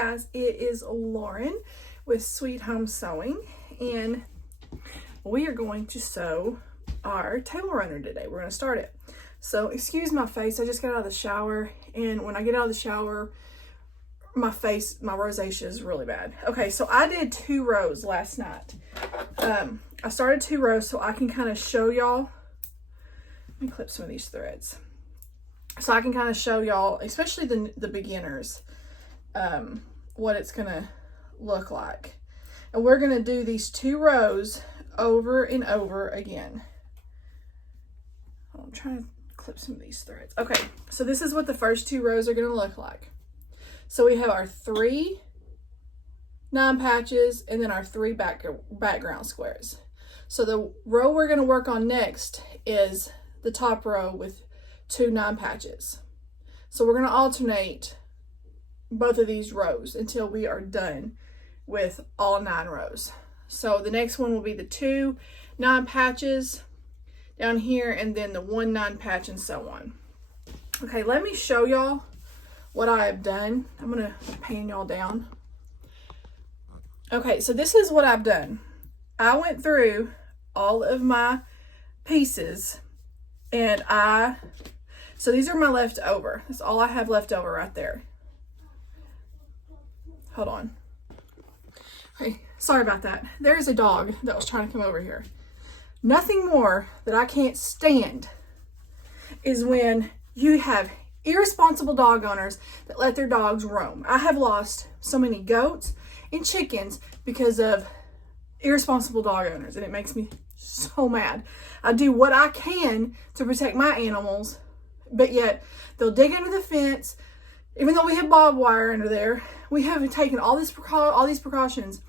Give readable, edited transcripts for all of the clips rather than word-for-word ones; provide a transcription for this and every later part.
guys, it is Lauren with Sweet Home Sewing, and we are going to sew our table runner today. We're going to start it. So excuse my face, I just got out of the shower, and when I get out of the shower, my face, my rosacea is really bad. Okay, so I did 2 rows last night. I started 2 rows so I can kind of show y'all. Let me clip some of these threads. So I can kind of show y'all, especially the beginners, what it's gonna look like. And we're gonna do these 2 rows over and over again. I'm trying to clip some of these threads. Okay, so this is what the first 2 rows are gonna look like. So we have our 3 9 patches and then our 3 background squares. So the row we're gonna work on next is the top row with 2 9 patches. So we're going to alternate both of these rows until we are done with all 9 rows. So the next one will be the 2 9 patches down here and then the 1 9 patch and so on. Okay, let me show y'all what I have done. I'm going to pan y'all down. Okay, so this is what I've done. I went through all of my pieces and so these are my leftover. That's all I have left over right there. Hold on. Okay, sorry about that. There's a dog that was trying to come over here. Nothing more that I can't stand is when you have irresponsible dog owners that let their dogs roam. I have lost so many goats and chickens because of irresponsible dog owners, and it makes me so mad. I do what I can to protect my animals, but yet they'll dig under the fence. Even though we have barbed wire under there, we have taken all these precautions,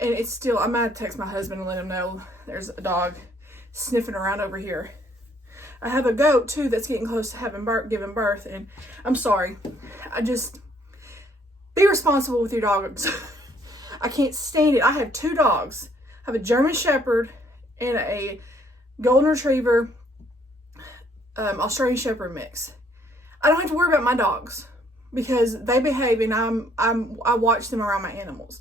and it's still, I might have to text my husband and let him know there's a dog sniffing around over here. I have a goat too that's getting close to giving birth, and I'm sorry. Be responsible with your dogs. I can't stand it. I have 2 dogs. I have a German Shepherd and a Golden Retriever, Australian Shepherd mix. I don't have to worry about my dogs because they behave, and I watch them around my animals.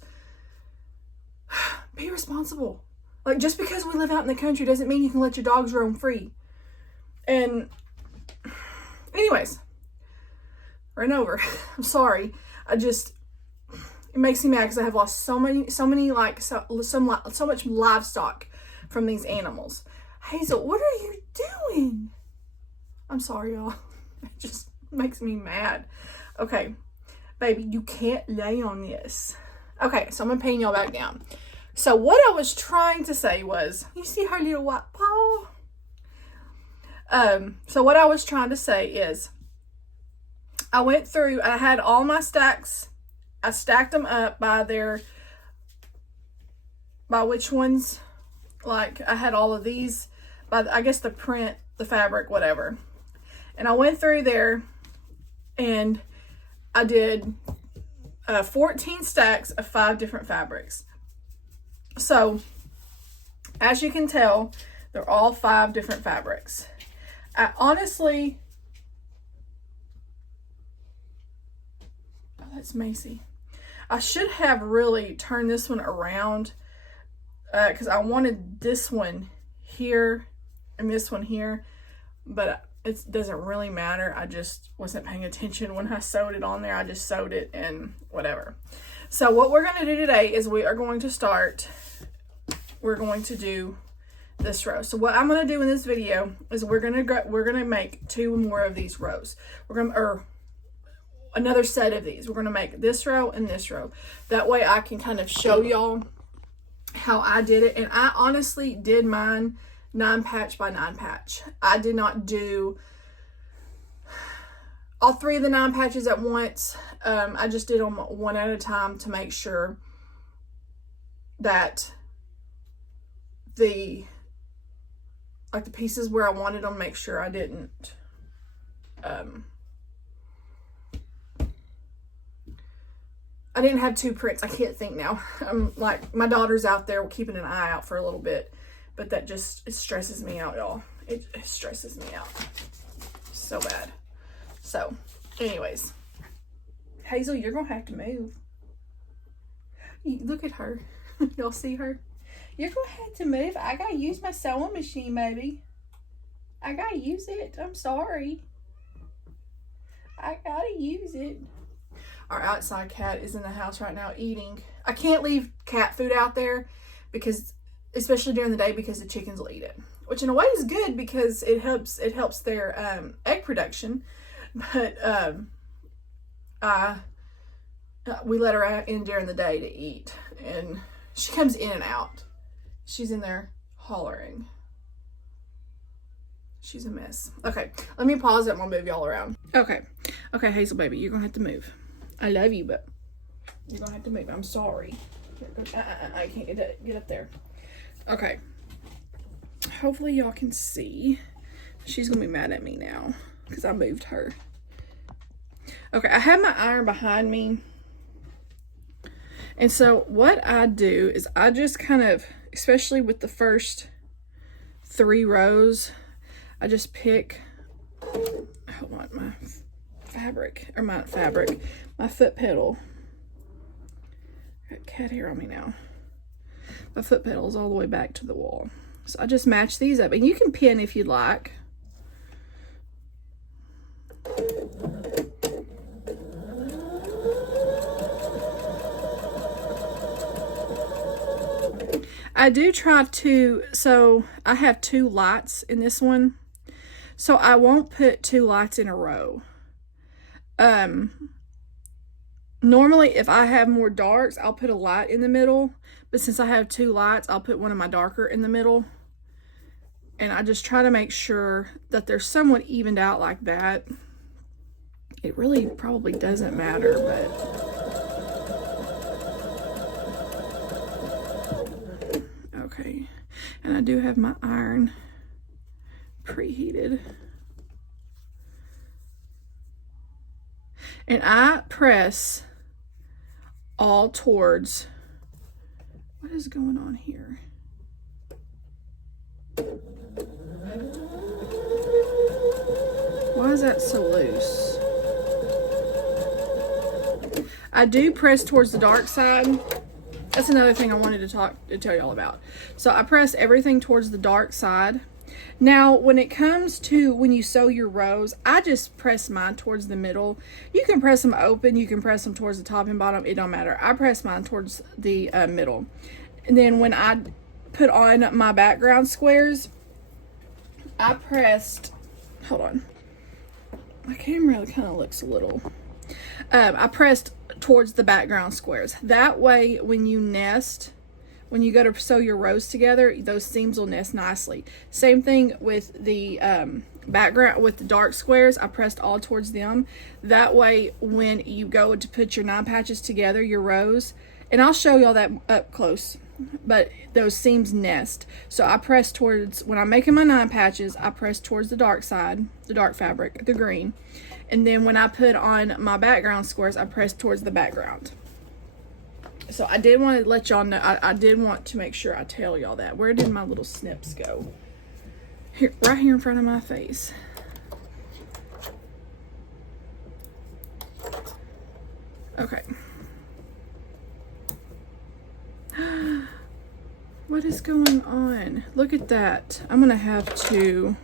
Be responsible. Like, just because we live out in the country doesn't mean you can let your dogs roam free. And anyways, ran over. I'm sorry. It makes me mad because I have lost so much livestock from these animals. Hazel, what are you doing? I'm sorry, y'all. It just makes me mad. Okay, baby, you can't lay on this. Okay, so I'm gonna pan y'all back down. So what I was trying to say was, you see her little white paw? So what I was trying to say is, I went through, I had all my stacks. I stacked them up by which ones, like I had all of these by, I guess, the print, the fabric, whatever. And I went through there and I did 14 stacks of 5 different fabrics. So as you can tell, they're all 5 different fabrics. I honestly, oh, that's Macy. I should have really turned this one around because I wanted this one here and this one here, but it doesn't really matter. I just wasn't paying attention when I sewed it on there. I just sewed it and whatever. So what we're going to do today is we're going to do this row. So what I'm going to do in this video is we're going to make 2 more of these rows. Or another set of these. We're going to make this row and this row. That way I can kind of show y'all how I did it. And I honestly did mine 9 patch by 9 patch. I did not do all 3 of the 9 patches at once. I just did them one at a time to make sure that the pieces where I wanted them, make sure I didn't I didn't have 2 prints. I can't think now. I'm like, my daughter's out there keeping an eye out for a little bit, but that just, it stresses me out, y'all. It stresses me out so bad. So anyways, Hazel, you're gonna have to move. Look at her. Y'all see her? You're gonna have to move. I gotta use my sewing machine, baby. I gotta use it. I'm sorry. I gotta use it. Our outside cat is in the house right now eating. I can't leave cat food out there because, especially during the day, because the chickens will eat it. Which in a way is good because it helps their egg production. But we let her in during the day to eat, and she comes in and out. She's in there hollering. She's a mess. Okay, let me pause it. I'm gonna move y'all around. Okay, Hazel baby, you're gonna have to move. I love you, but you're gonna have to move. I'm sorry. I can't get up there. Okay. Hopefully y'all can see. She's gonna be mad at me now because I moved her. Okay, I have my iron behind me. And so what I do is I just kind of, especially with the first 3 rows, I just pick, hold on, my foot pedal. Got cat hair on me now. My foot pedal is all the way back to the wall. So I just match these up, and you can pin if you'd like. I do try to, so I have 2 lights in this one, so I won't put 2 lights in a row. Normally if I have more darks, I'll put a light in the middle, but since I have 2 lights, I'll put one of my darker in the middle. And I just try to make sure that they're somewhat evened out like that. It really probably doesn't matter, but okay. And I do have my iron preheated. And I press all towards, what is going on here? Why is that so loose? I do press towards the dark side. That's another thing I wanted to tell y'all about. So I press everything towards the dark side. Now, when it comes to when you sew your rows, I just press mine towards the middle. You can press them open, you can press them towards the top and bottom, it don't matter. I press mine towards the middle. And then when I put on my background squares, I pressed, hold on, my camera kind of looks a little, I pressed towards the background squares. That way, when you nest, when you go to sew your rows together, those seams will nest nicely. Same thing with the background, with the dark squares, I pressed all towards them. That way, when you go to put your 9 patches together, your rows, and I'll show y'all that up close, but those seams nest. So I press towards, when I'm making my 9 patches, I press towards the dark side, the dark fabric, the green. And then when I put on my background squares, I press towards the background. So I did want to let y'all know, I did want to make sure I tell y'all that. Where did my little snips go? Here, right here in front of my face. Okay. What is going on? Look at that. I'm gonna have to,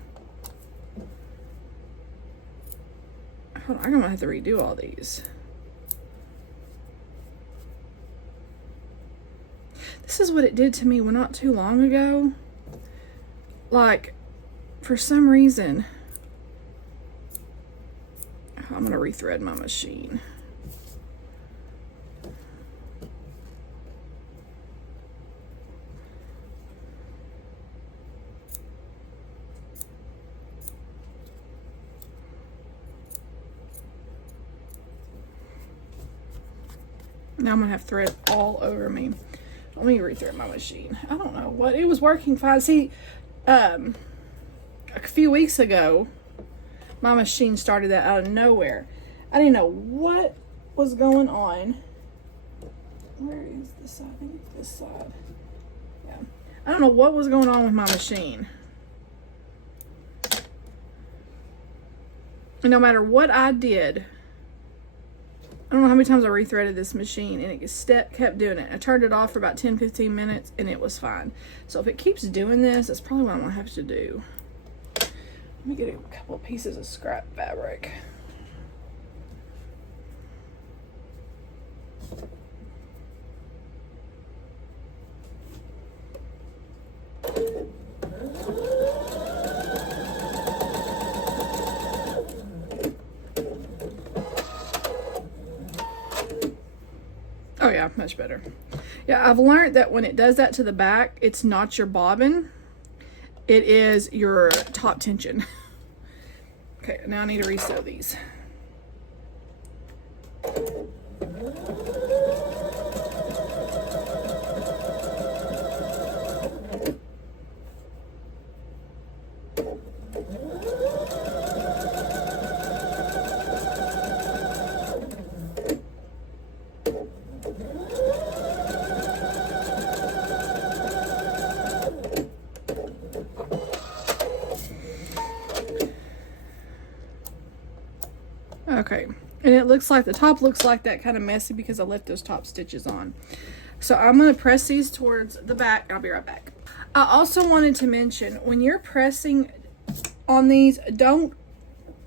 hold on, I'm gonna have to redo all these. This is what it did to me not too long ago. Like, for some reason, I'm gonna rethread my machine. Now I'm gonna have thread all over me. Let me rethread my machine. I don't know what, it was working fine. See, a few weeks ago, my machine started that out of nowhere. I didn't know what was going on. Where is this side? I think this side. Yeah. I don't know what was going on with my machine. And no matter what I did, I don't know how many times I rethreaded this machine, and it kept doing it. I turned it off for about 10-15 minutes, and it was fine. So if it keeps doing this, that's probably what I'm gonna have to do. Let me get a couple of pieces of scrap fabric. Oh yeah, much better. Yeah, I've learned that when it does that to the back, it's not your bobbin, it is your top tension. Okay, now I need to resew these. Okay, and it looks like the top looks like that kind of messy because I left those top stitches on. So I'm going to press these towards the back. I'll be right back. I also wanted to mention, when you're pressing on these, don't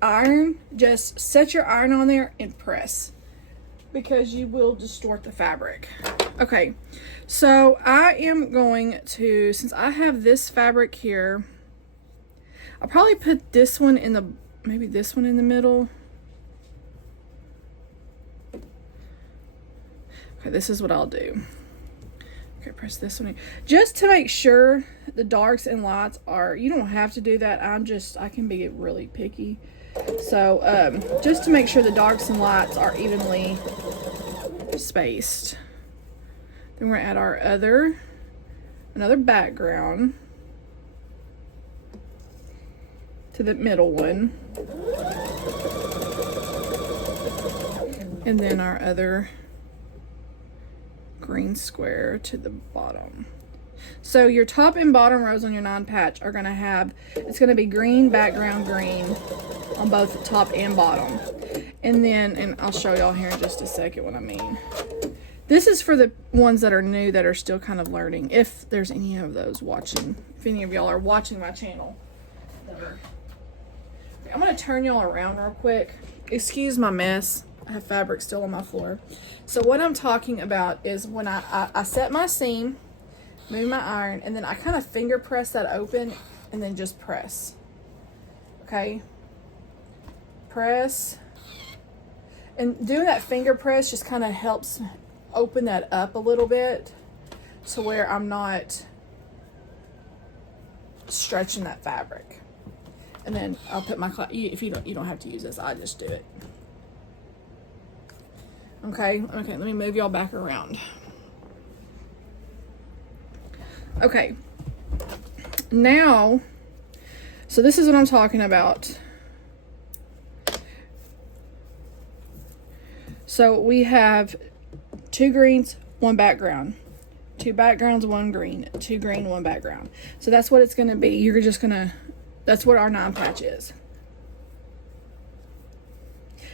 iron, just set your iron on there and press, because you will distort the fabric. Okay, so I am going to, since I have this fabric here, I'll probably put this one in the, maybe this one in the middle. Okay, this is what I'll do. Okay, press this one in. Just to make sure the darks and lights are, you don't have to do that. I can be really picky. So, just to make sure the darks and lights are evenly spaced. Then we're gonna add our another background to the middle one. And then our other green square to the bottom. So your top and bottom rows on your 9 patch are going to have, it's going to be green background green on both the top and bottom. And then, and I'll show y'all here in just a second what I mean. This is for the ones that are new, that are still kind of learning, if there's any of those watching, if any of y'all are watching my channel. I'm going to turn y'all around real quick. Excuse my mess. I have fabric still on my floor. So what I'm talking about is when I set my seam, move my iron, and then I kind of finger press that open and then just press. Okay? Press. And doing that finger press just kind of helps open that up a little bit to where I'm not stretching that fabric. And then I'll put my, if you don't have to use this, I just do it. Okay, let me move y'all back around. Okay, now, so this is what I'm talking about. So we have 2 greens, 1 background, 2 backgrounds, 1 green, 2 green, 1 background. So that's what it's gonna be. You're just gonna, that's what our 9 patch is.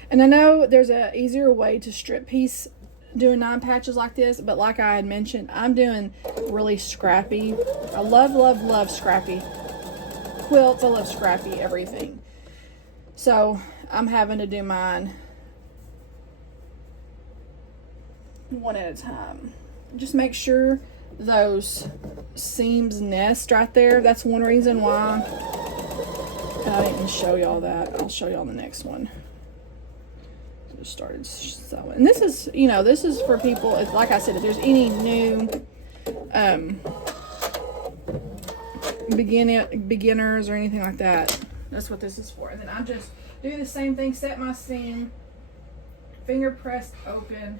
And I know there's an easier way to strip piece doing 9 patches like this, but like I had mentioned, I'm doing really scrappy. I love scrappy quilts. I love scrappy everything. So I'm having to do mine one at a time. Just make sure those seams nest right there. That's one reason why. And I didn't show y'all that. I'll show y'all the next one. Just started sewing, and this is, you know, this is for people, like I said, if there's any new beginners or anything like that, that's what this is for. And then I just do the same thing, set my seam, finger press open,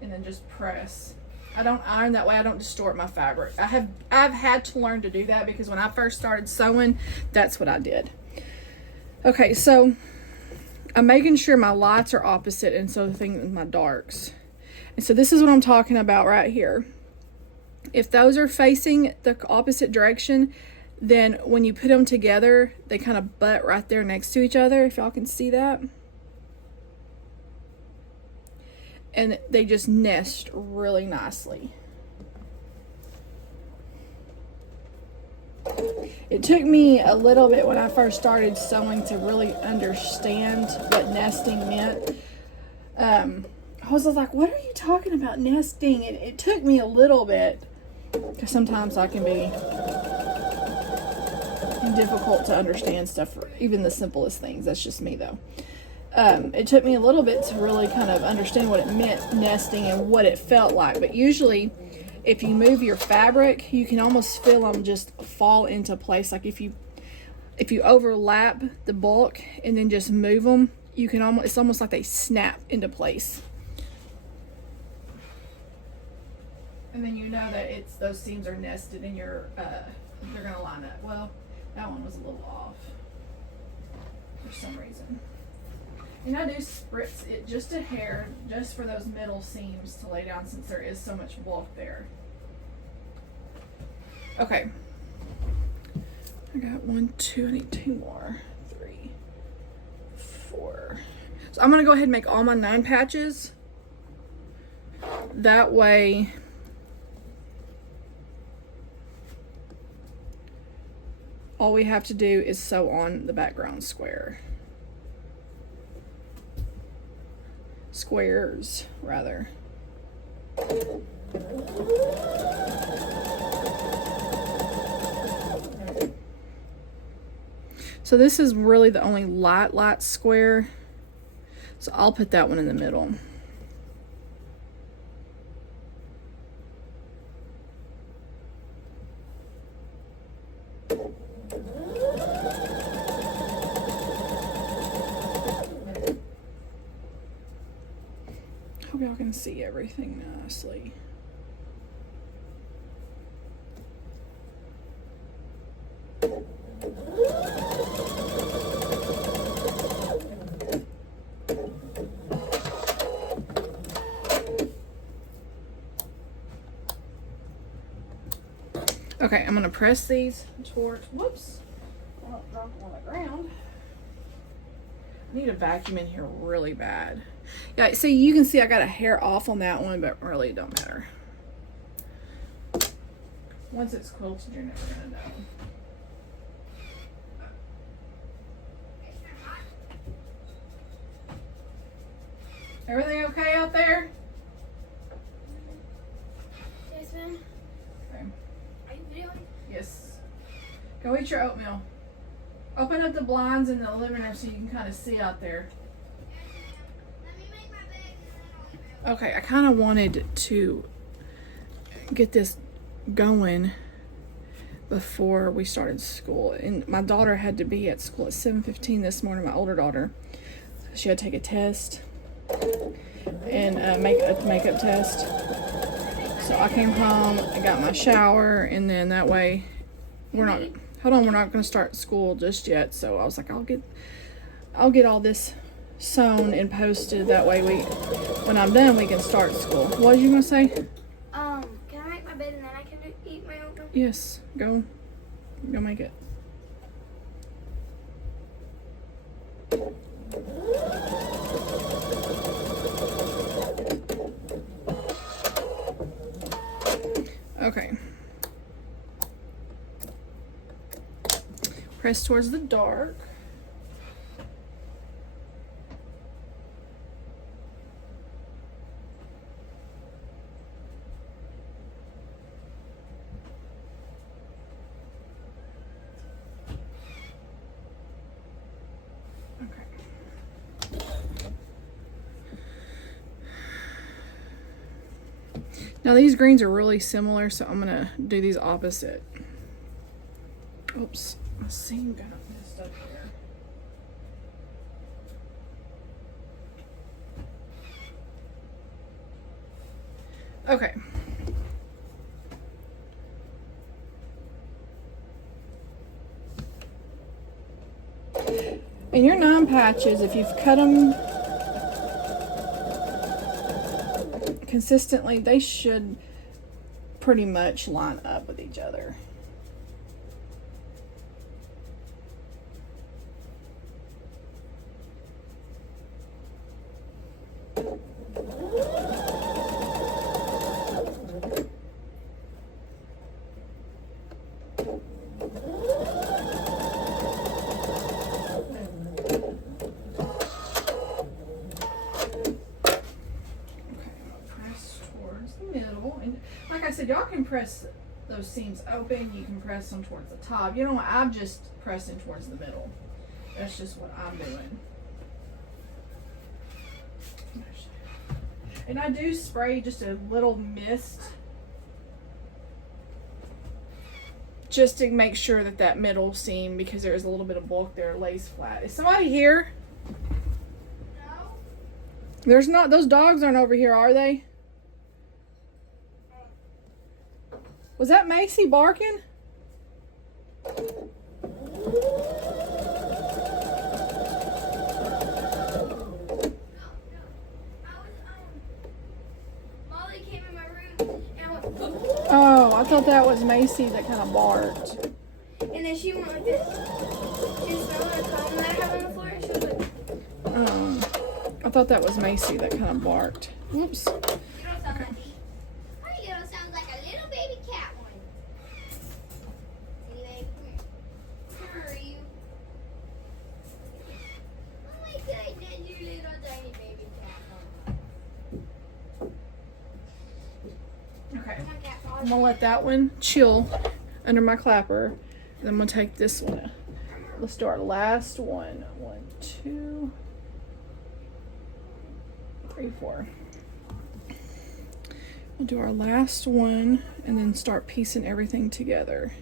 and then just press. I don't iron that way. I don't distort my fabric. I've had to learn to do that, because when I first started sewing, that's what I did. Okay, so I'm making sure my lights are opposite, and so the thing with my darks. And so this is what I'm talking about right here. If those are facing the opposite direction, then when you put them together, they kind of butt right there next to each other, if y'all can see that. and they just nest really nicely. It took me a little bit when I first started sewing to really understand what nesting meant. I was like, what are you talking about nesting? It took me a little bit, because sometimes I can be difficult to understand stuff, even the simplest things. That's just me though. It took me a little bit to really kind of understand what it meant, nesting, and what it felt like. But usually if you move your fabric, you can almost feel them just fall into place. Like if you overlap the bulk and then just move them, you can almost, it's almost like they snap into place. And then you know that those seams are nested and they're gonna line up. Well, that one was a little off for some reason. And I do spritz it just a hair, just for those middle seams to lay down, since there is so much bulk there. Okay. I got 1, 2, I need 2 more. 3, 4. So I'm gonna go ahead and make all my 9 patches. That way all we have to do is sew on the background squares, rather. So this is really the only light square, so I'll put that one in the middle. Hope y'all can see everything nicely. Okay, I'm gonna press these towards, whoops, I don't drop them on the ground. I need a vacuum in here really bad. Yeah, see, you can see I got a hair off on that one, but really it don't matter. Once it's quilted, you're never gonna know. Everything okay out there? Yes, ma'am. Okay. Are you videoing? Yes. Go eat your oatmeal. Open up the blinds in the living room so you can kind of see out there. Let me make my bed and then Okay, I kind of wanted to get this going before we started school. And my daughter had to be at school at 7:15 this morning, my older daughter. She had to take a test and make a makeup test. So I came home, I got my shower, and then that way we're not going to start school just yet. So I was like, I'll get all this sewn and posted. That way when I'm done, we can start school. What was you going to say? Can I make my bed and then I can eat my oatmeal? Yes, go make it. Okay. Press towards the dark. Now these greens are really similar, so I'm gonna do these opposite. Oops, my seam got messed up here. Okay. In your 9 patches, if you've cut them consistently, they should pretty much line up with each other. Like I said, y'all can press those seams open. You can press them towards the top. You know what? I'm just pressing towards the middle. That's just what I'm doing. And I do spray just a little mist just to make sure that that middle seam, because there's a little bit of bulk there, lays flat. Is somebody here? No. There's not. Those dogs aren't over here, are they? Was that Macy barking? No. Molly came in my room and went, Oh, I thought that was Macy that kind of barked. and then she went like this. She was smelling a comb that I have on the floor, and she was like, I thought that was Macy that kind of barked. Whoops. you don't sound like me. How do you don't sound like a little baby cat one? Anyway, come here. Where are you? Oh my goodness, you little tiny baby cat one. Okay. Come on, cat paw. I'm gonna let that one chill under my clapper. Then I'm gonna take this one. Let's do our last one. 1, 2, 3, 4. We'll do our last one and then start piecing everything together.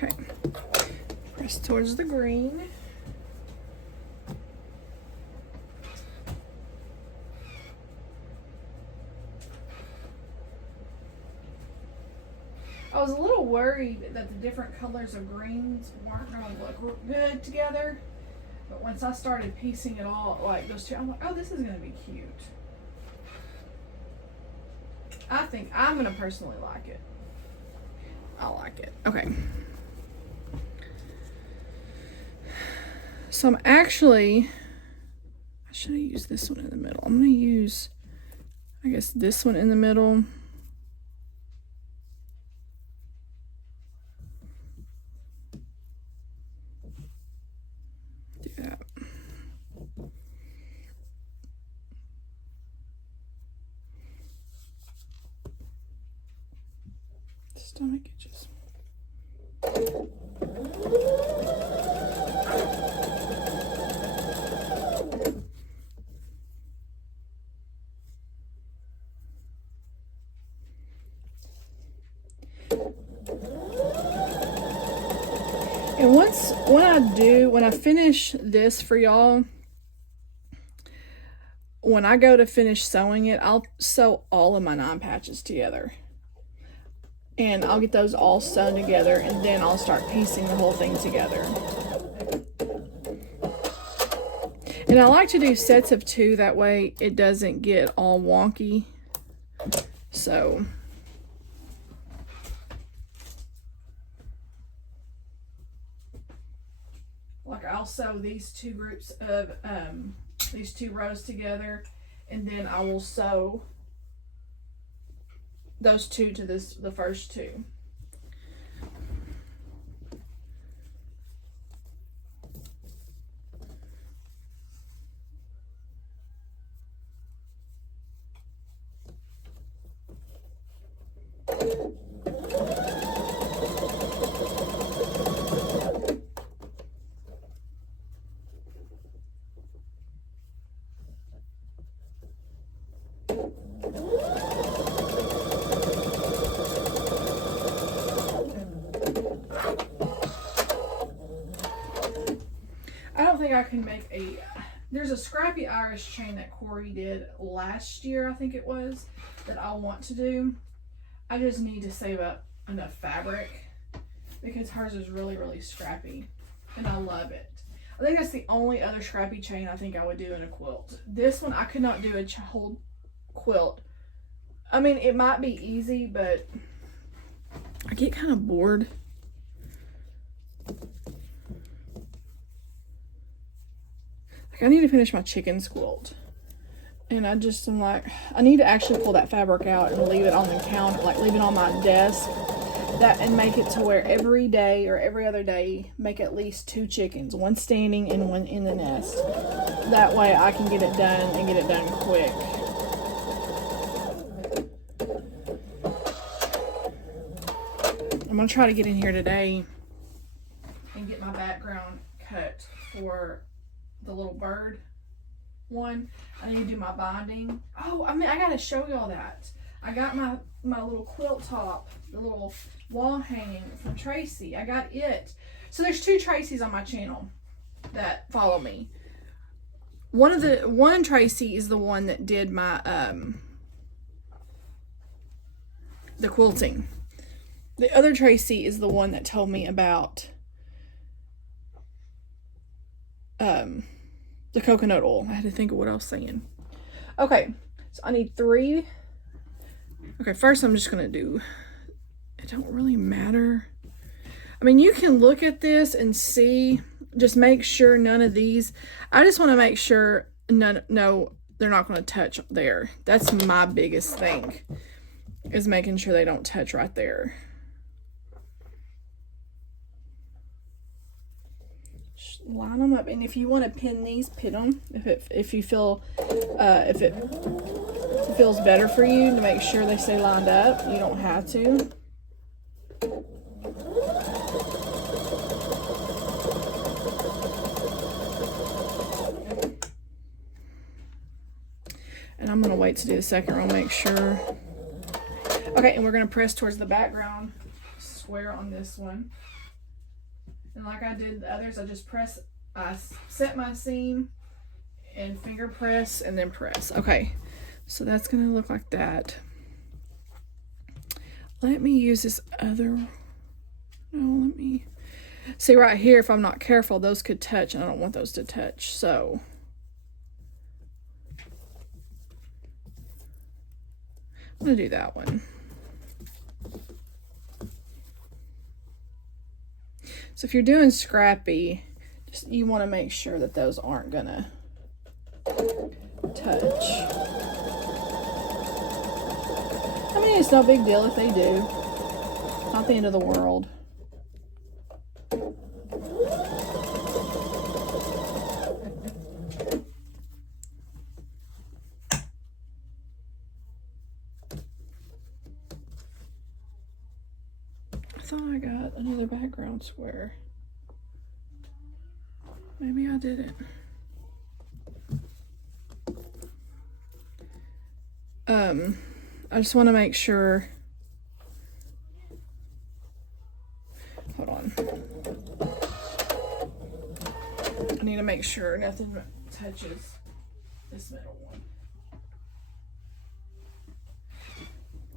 Okay, press towards the green. I was a little worried that the different colors of greens weren't going to look good together, but once I started piecing it all, like those two, I'm like, oh, this is going to be cute. I think I'm going to personally like it. I like it. Okay. So I'm actually, I should have used this one in the middle. I'm going to use, I guess, this one in the middle. Do that. Stomach itches. And when I finish this for y'all, when I go to finish sewing it, I'll sew all of my 9 patches together. And I'll get those all sewn together, and then I'll start piecing the whole thing together. And I like to do sets of 2, that way it doesn't get all wonky. So like I'll sew these 2 groups of these 2 rows together, and then I will sew those 2 to the first 2. I don't think I can make a, there's a Scrappy Irish chain that Corey did last year, I think it was, that I want to do. I just need to save up enough fabric because hers is really, really scrappy and I love it. I think that's the only other scrappy chain I think I would do in a quilt. This one, I could not do a whole quilt. I mean, it might be easy, but I get kind of bored. Like, I need to finish my chicken quilt. And I just am like, I need to actually pull that fabric out and leave it on the counter, like leave it on my desk. And make it to where every day or every other day, make at least 2 chickens, one standing and one in the nest. That way I can get it done and get it done quick. I'm gonna try to get in here today and get my background cut for the little bird one. I need to do my binding. Oh, I mean, I gotta show y'all that. I got my little quilt top, the little wall hanging from Tracy. I got it. So there's 2 Tracys on my channel that follow me. One Tracy is the one that did my the quilting. The other Tracy is the one that told me about the coconut oil. I had to think of what I was saying. Okay, so I need 3. Okay, first I'm just gonna do, it don't really matter. I mean, you can look at this and see, just make sure none of these, I just want to make sure no, they're not going to touch there. That's my biggest thing, is making sure they don't touch right there. Just line them up, and if you want to pin these, pin them. If you feel, if it feels better for you to make sure they stay lined up, you don't have to. And I'm gonna wait to do the second row, make sure. Okay, and we're gonna press towards the background square on this one. And like I did the others, I set my seam and finger press and then press. Okay, so that's gonna look like that. Let me use this other, no, let me, see right here, if I'm not careful, those could touch, and I don't want those to touch, so. I'm gonna do that one. So if you're doing Scrappy, you want to make sure that those aren't gonna touch. I mean, it's no big deal if they do. Not the end of the world. I thought I got another background square. Maybe I didn't. I just want to make sure. Hold on. I need to make sure nothing touches this middle one.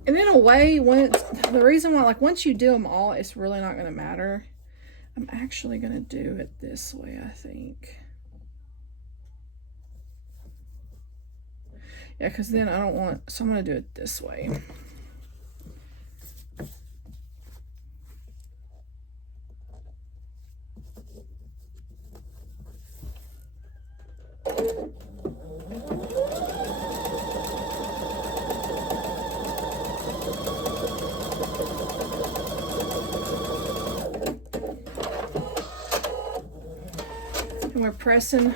And in a way, the reason why, like, once you do them all, it's really not going to matter. I'm actually going to do it this way, I think. Yeah, because then I don't want, so I'm going to do it this way. And we're pressing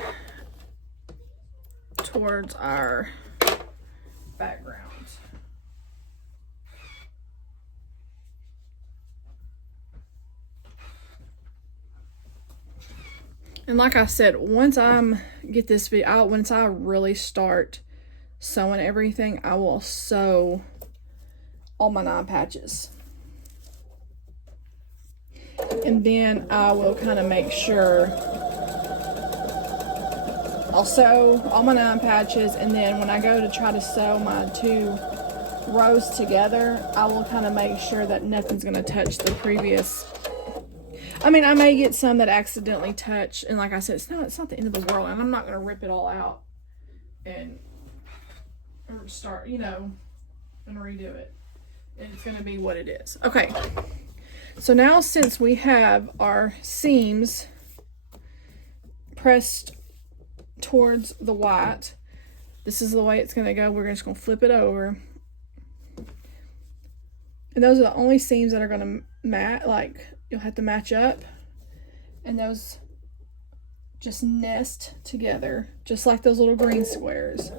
towards our background. And like I said, once I get this video out, once I really start sewing everything, I will sew all my 9 patches. And then I will kind of make sure I'll sew all my 9 patches, and then when I go to try to sew my 2 rows together, I will kind of make sure that nothing's going to touch the previous. I mean, I may get some that accidentally touch, and like I said, it's not the end of the world, and I'm not going to rip it all out and start, you know, and redo it. And it's going to be what it is. Okay. So now, since we have our seams pressed towards the white, this is the way it's going to go. We're just going to flip it over. And those are the only seams that are going to match, like you'll have to match up. And those just nest together, just like those little green squares.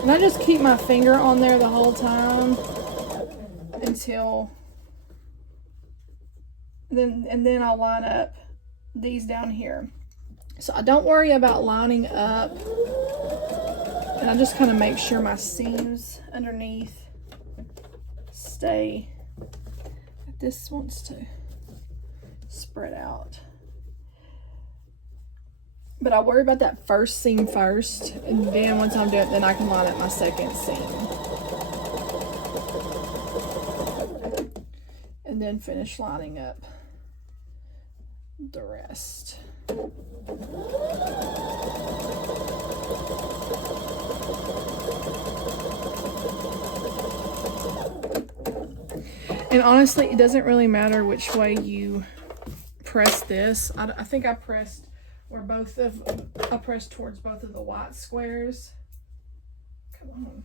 And I just keep my finger on there the whole time until then I'll line up these down here. So I don't worry about lining up, and I just kind of make sure my seams underneath stay. This wants to spread out. But I worry about that first seam first, and then once I'm done, then I can line up my second seam. And then finish lining up the rest. And honestly, it doesn't really matter which way you press this. I think I pressed I pressed towards both of the white squares. Come on.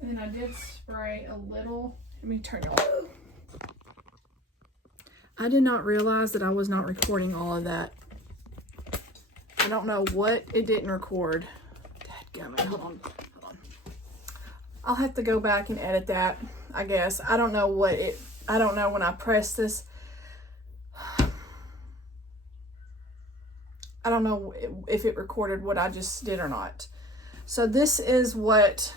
And then I did spray a little. Let me turn it on. I did not realize that I was not recording all of that. I don't know what it didn't record. Dadgummit. Hold on. I'll have to go back and edit that, I guess. I don't know when I press this. I don't know if it recorded what I just did or not. So this is what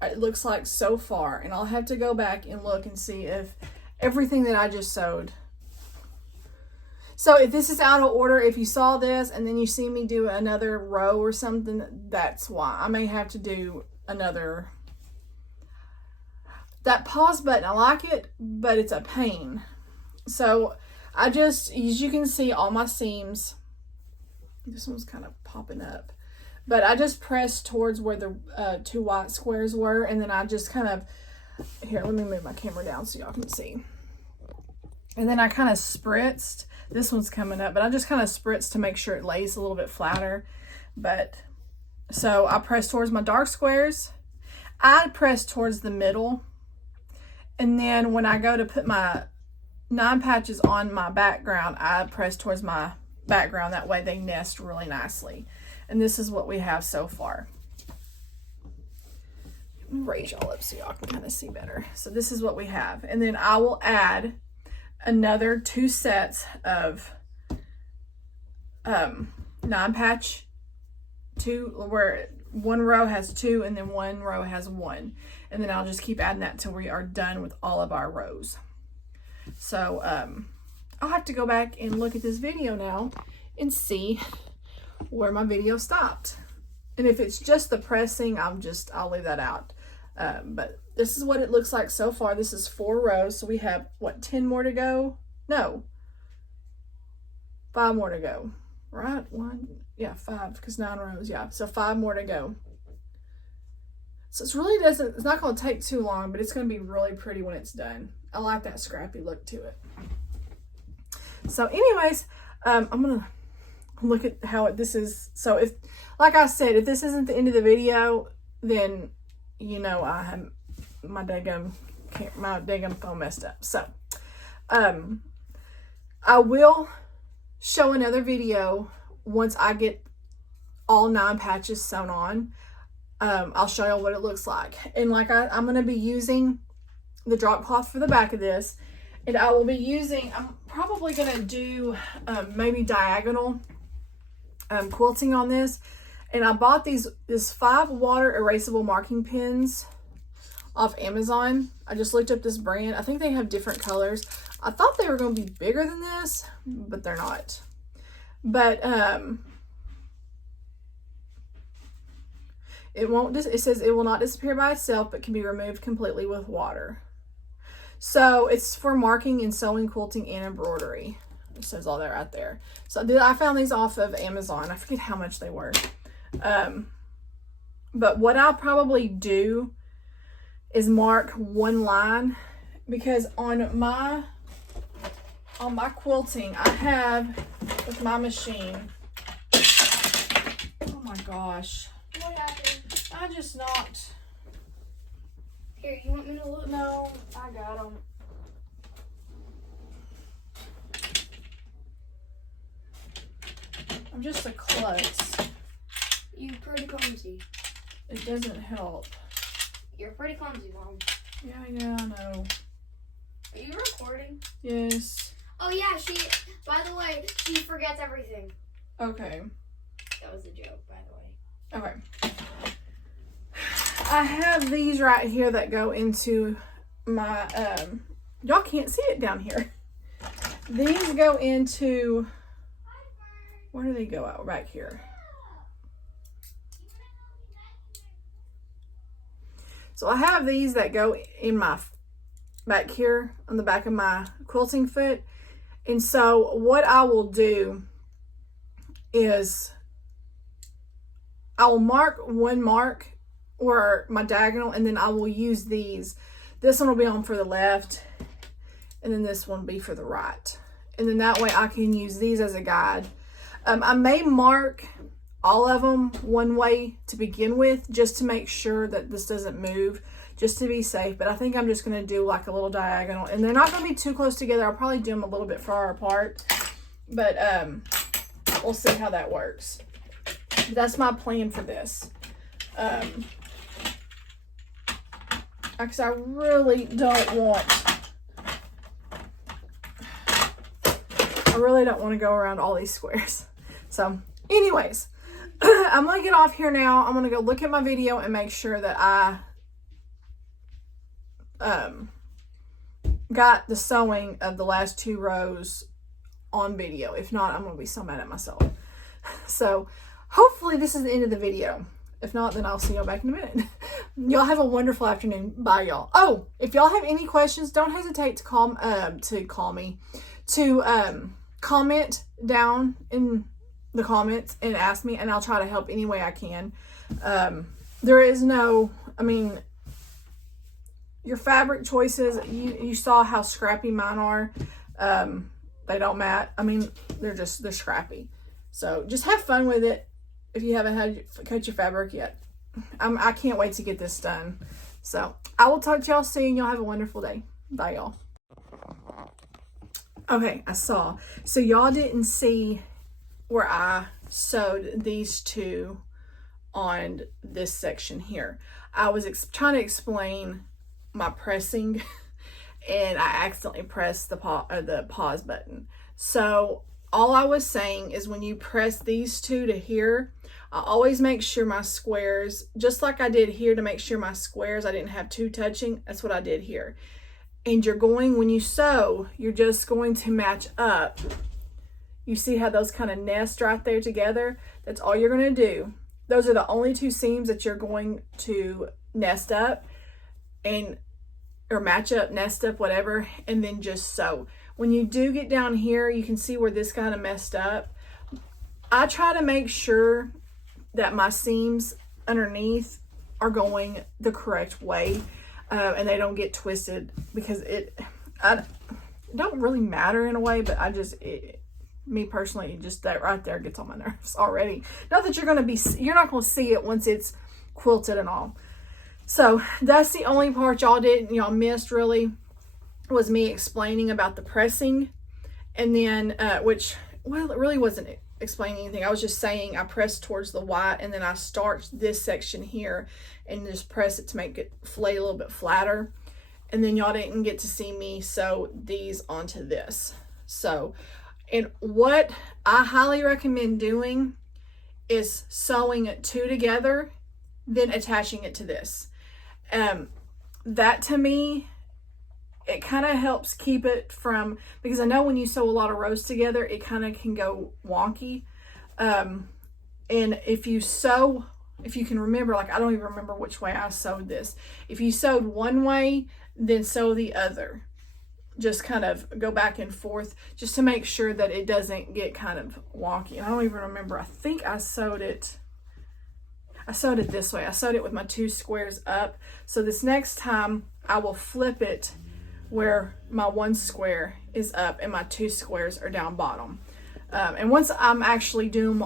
it looks like so far. And I'll have to go back and look and see if everything that I just sewed. So if this is out of order, if you saw this and then you see me do another row or something, that's why. I may have to do another. That pause button, I like it, but it's a pain. So I just, as you can see, all my seams, this one's kind of popping up, but I just pressed towards where the 2 white squares were, and then I just kind of, here, let me move my camera down so y'all can see. And then I kind of spritzed. This one's coming up, but I just kind of spritz to make sure it lays a little bit flatter. But so I press towards my dark squares. I press towards the middle. And then when I go to put my 9 patches on my background, I press towards my background. That way they nest really nicely. And this is what we have so far. Let me raise y'all up so y'all can kind of see better. So this is what we have. And then I will add another 2 sets of 9 patch, 2 where one row has 2 and then one row has 1, and then I'll just keep adding that till we are done with all of our rows. So I'll have to go back and look at this video now and see where my video stopped, and if it's just the pressing, I'll leave that out. But this is what it looks like so far. This is 4 rows. So we have, what, 10 more to go? No. 5 more to go. Right? 5, because 9 rows. Yeah. So 5 more to go. So it's not going to take too long, but it's going to be really pretty when it's done. I like that scrappy look to it. So anyways, I'm going to look at how this is. So if, like I said, if this isn't the end of the video, then you know I have my daggum phone messed up. So I will show another video once I get all 9 patches sewn on. I'll show you what it looks like. And like I'm going to be using the drop cloth for the back of this. And I will be using, I'm probably going to do maybe diagonal quilting on this. And I bought this 5 water erasable marking pens off Amazon. I just looked up this brand. I think they have different colors. I thought they were going to be bigger than this, but they're not. But it says it will not disappear by itself, but can be removed completely with water. So it's for marking and sewing, quilting, and embroidery. It says all that right there. So I found these off of Amazon. I forget how much they were. But what I'll probably do is mark one line, because on my quilting I have with my machine. Oh my gosh. What happened? I just knocked. Here, you want me to look? No, I got them. I'm just a klutz. You're pretty clumsy. It doesn't help. You're pretty clumsy, Mom. Yeah, I know. Are you recording? Yes. Oh yeah, by the way, she forgets everything. Okay. That was a joke, by the way. Okay. I have these right here that go into my, y'all can't see it down here. These go into, where do they go out? Back here. So I have these that go in my, back here on the back of my quilting foot. And so what I will do is I will mark one mark or my diagonal, and then I will use these. This one will be on for the left, and then this one will be for the right. And then that way I can use these as a guide. I may mark all of them one way to begin with, just to make sure that this doesn't move, just to be safe. But I think I'm just going to do like a little diagonal, and they're not going to be too close together. I'll probably do them a little bit far apart, but we'll see how that works. That's my plan for this. Because I really don't want to go around all these squares. So anyways, I'm going to get off here now. I'm going to go look at my video and make sure that I got the sewing of the last 2 rows on video. If not, I'm going to be so mad at myself. So hopefully this is the end of the video. If not, then I'll see y'all back in a minute. Y'all have a wonderful afternoon. Bye, y'all. Oh, if y'all have any questions, don't hesitate to comment down in the comments and ask me, and I'll try to help any way I can. There is no, your fabric choices, you saw how scrappy mine are. They don't matter. They're scrappy. So just have fun with it. If you haven't cut your fabric yet, I can't wait to get this done. So I will talk to y'all soon. Y'all have a wonderful day. Bye, y'all. Okay, I saw. So y'all didn't see where I sewed these 2 on this section here. I was trying to explain my pressing, and I accidentally pressed the pause button. So all I was saying is when you press these 2 to here, I always make sure my squares, just like I did here to make sure my squares I didn't have 2 touching, that's what I did here. And when you sew, you're just going to match up. You see how those kind of nest right there together? That's all you're going to do. Those are the only 2 seams that you're going to nest up or match up, nest up, whatever, and then just sew. When you do get down here, you can see where this kind of messed up. I try to make sure that my seams underneath are going the correct way, and they don't get twisted, because it don't really matter in a way, but me personally, just that right there gets on my nerves already. Not that you're not going to see it once it's quilted and all. So that's the only part y'all missed really, was me explaining about the pressing. And then, it really wasn't explaining anything. I was just saying I press towards the white and then I start this section here and just press it to make it lay a little bit flatter. And then y'all didn't get to see me sew these onto this. So, and what I highly recommend doing is sewing two together, then attaching it to this. That to me, it kind of helps keep it from, because I know when you sew a lot of rows together, it kind of can go wonky. And if you sew, if you can remember, like I don't even remember which way I sewed this. If you sewed one way, then sew the other. Just kind of go back and forth just to make sure that it doesn't get kind of wonky. I don't even remember. I think I sewed it this way. I sewed it with my 2 squares up. So this next time I will flip it where my 1 square is up and my 2 squares are down bottom. And once I'm actually doing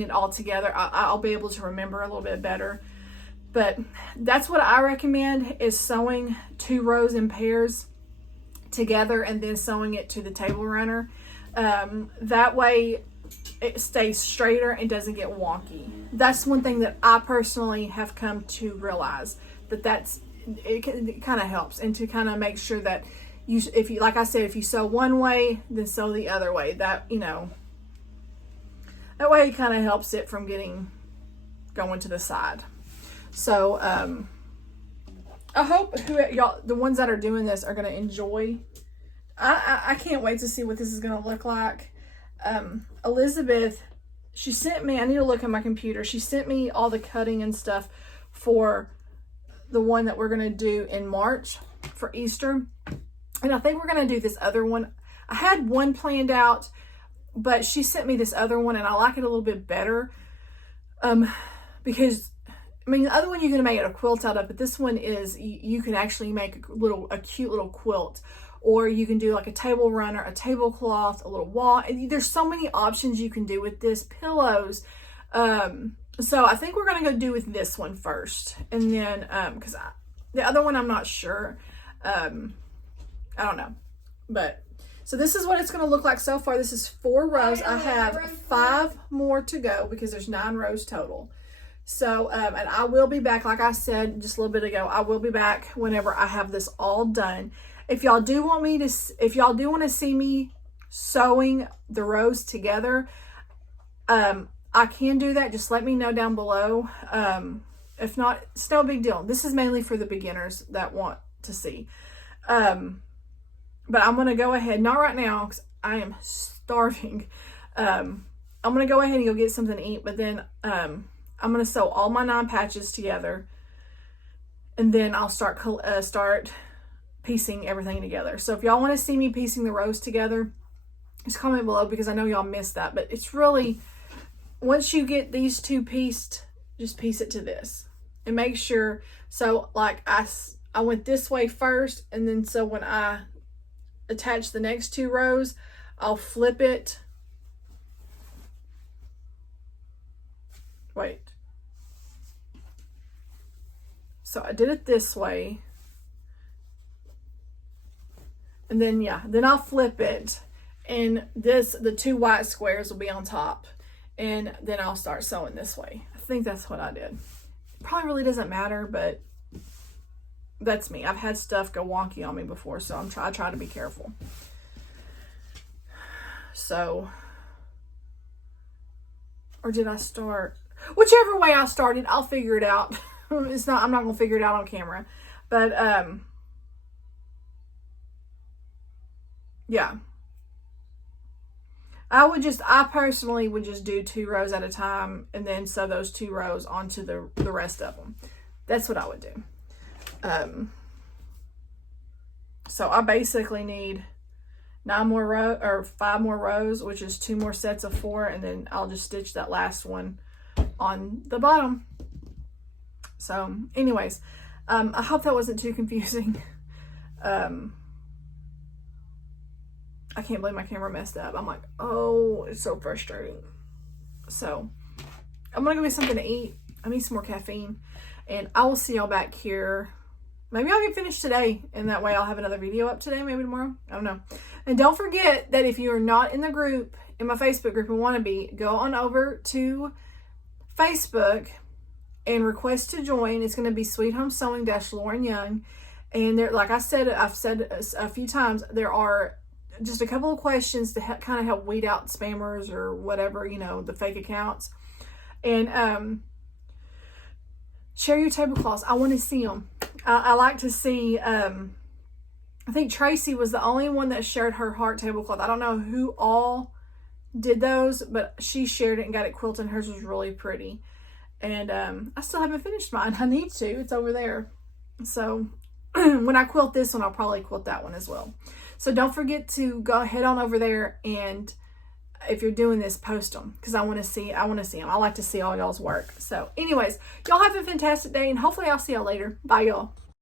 it all together, I'll be able to remember a little bit better. But that's what I recommend, is sewing 2 rows in pairs together and then sewing it to the table runner. That way it stays straighter and doesn't get wonky. That's one thing that I personally have come to realize, it kind of helps, and to kind of make sure that if you, like I said, if you sew one way, then sew the other way. That, you know, that way it kind of helps it from going to the side. So I hope y'all, the ones that are doing this, are going to enjoy. I can't wait to see what this is going to look like. Elizabeth, she sent me, I need to look at my computer. She sent me all the cutting and stuff for the one that we're going to do in March for Easter. And I think we're going to do this other one. I had one planned out, but she sent me this other one and I like it a little bit better. Because, I mean, the other one you're going to make it a quilt out of, but this one is, you can actually make a cute little quilt. Or you can do like a table runner, a tablecloth, a little wall. There's so many options you can do with this. Pillows. So I think we're going to go do with this one first. And then, because the other one I'm not sure. I don't know. But, so this is what it's going to look like so far. This is 4 rows. I have 5 more to go because there's 9 rows total. So, and I will be back, like I said just a little bit ago, I will be back whenever I have this all done. If y'all do want to see me sewing the rows together, I can do that. Just let me know down below. If not, it's no big deal. This is mainly for the beginners that want to see. But I'm going to go ahead, not right now because I am starving. I'm going to go ahead and go get something to eat, but then I'm going to sew all my 9 patches together, and then I'll start piecing everything together. So if y'all want to see me piecing the rows together, just comment below, because I know y'all missed that. But it's really, once you get these 2 pieced, just piece it to this and make sure. So like I went this way first, and then so when I attach the next 2 rows, I'll flip it. Wait. So I did it this way. And then, yeah, then I'll flip it, and the 2 white squares will be on top, and then I'll start sewing this way. I think that's what I did. Probably really doesn't matter, but that's me. I've had stuff go wonky on me before, so I try to be careful. So, or did I start? Whichever way I started, I'll figure it out. I'm not gonna figure it out on camera, but yeah. I personally would just do 2 rows at a time and then sew those 2 rows onto the rest of them. That's what I would do. So I basically need 5 more rows, which is 2 more sets of 4, and then I'll just stitch that last one on the bottom. So anyways, I hope that wasn't too confusing. I can't believe my camera messed up. I'm like, oh, it's so frustrating. So I'm gonna go get something to eat. I need some more caffeine, and I will see y'all back here. Maybe I'll get finished today, and that way I'll have another video up today, maybe tomorrow. I don't know. And don't forget that if you are not in the group, in my Facebook group and want to be, go on over to Facebook and request to join. It's going to be Sweet Home Sewing Lauren Young. And there, like I said, I've said a few times, there are just a couple of questions to kind of help weed out spammers or whatever, you know, the fake accounts. And share your tablecloths. I want to see them. I like to see, I think Tracy was the only one that shared her heart tablecloth. I don't know who all did those, but she shared it and got it quilted. Hers was really pretty. And I still haven't finished mine. I need to. It's over there. So when I quilt this one, I'll probably quilt that one as well. So don't forget to go head on over there, and if you're doing this, post them, because I want to see them. I like to see all y'all's work. So anyways, y'all have a fantastic day, and hopefully I'll see y'all later. Bye, y'all.